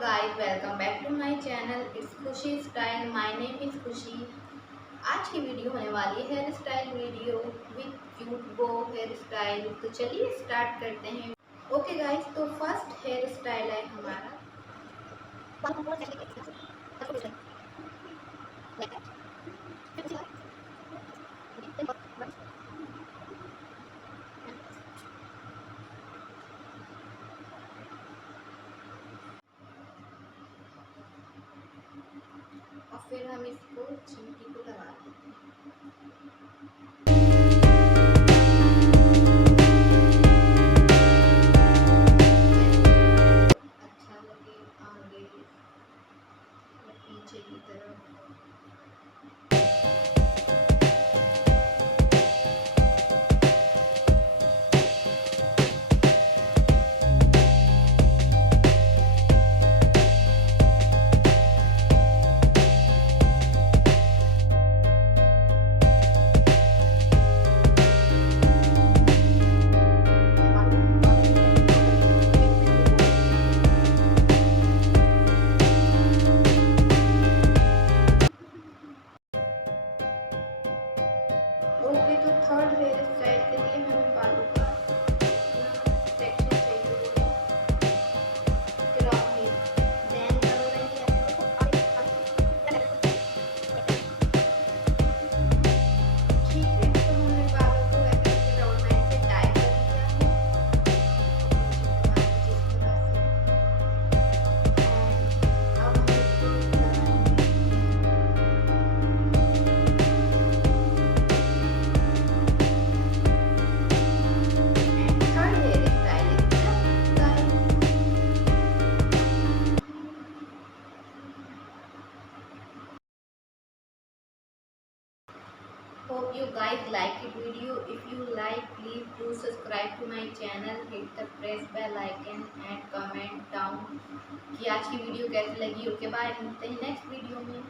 guys, welcome back to my channel itskhushistyle. My name is खुशी। आज की वीडियो होने वाली है hairstyle video with cute bow hairstyle. तो चलिए स्टार्ट करते हैं। ओके गाइस, तो फर्स्ट हेयर स्टाइल है हमारा और फिर हम इसको चिमटी को लगा देते हैं। अच्छा लगे आगे और पीछे की तरफ। ओके, तो थर्ड हेयर स्टाइल के लिए हमें बालों का सेक्शन चाहिए होगा। क्रॉप हेयर देन करो ठीक है। तो हमने बालों को ऐसे राउंड लाइन से टाई कर लिया है जिस तरह से। अब हम इसको लगाएंगे। Hope you guys like it video. If you like, please do subscribe to my channel. Hit the press bell icon and comment down कि आज की वीडियो कैसी लगी। ओके बाय, मिलते हैं नेक्स्ट वीडियो में।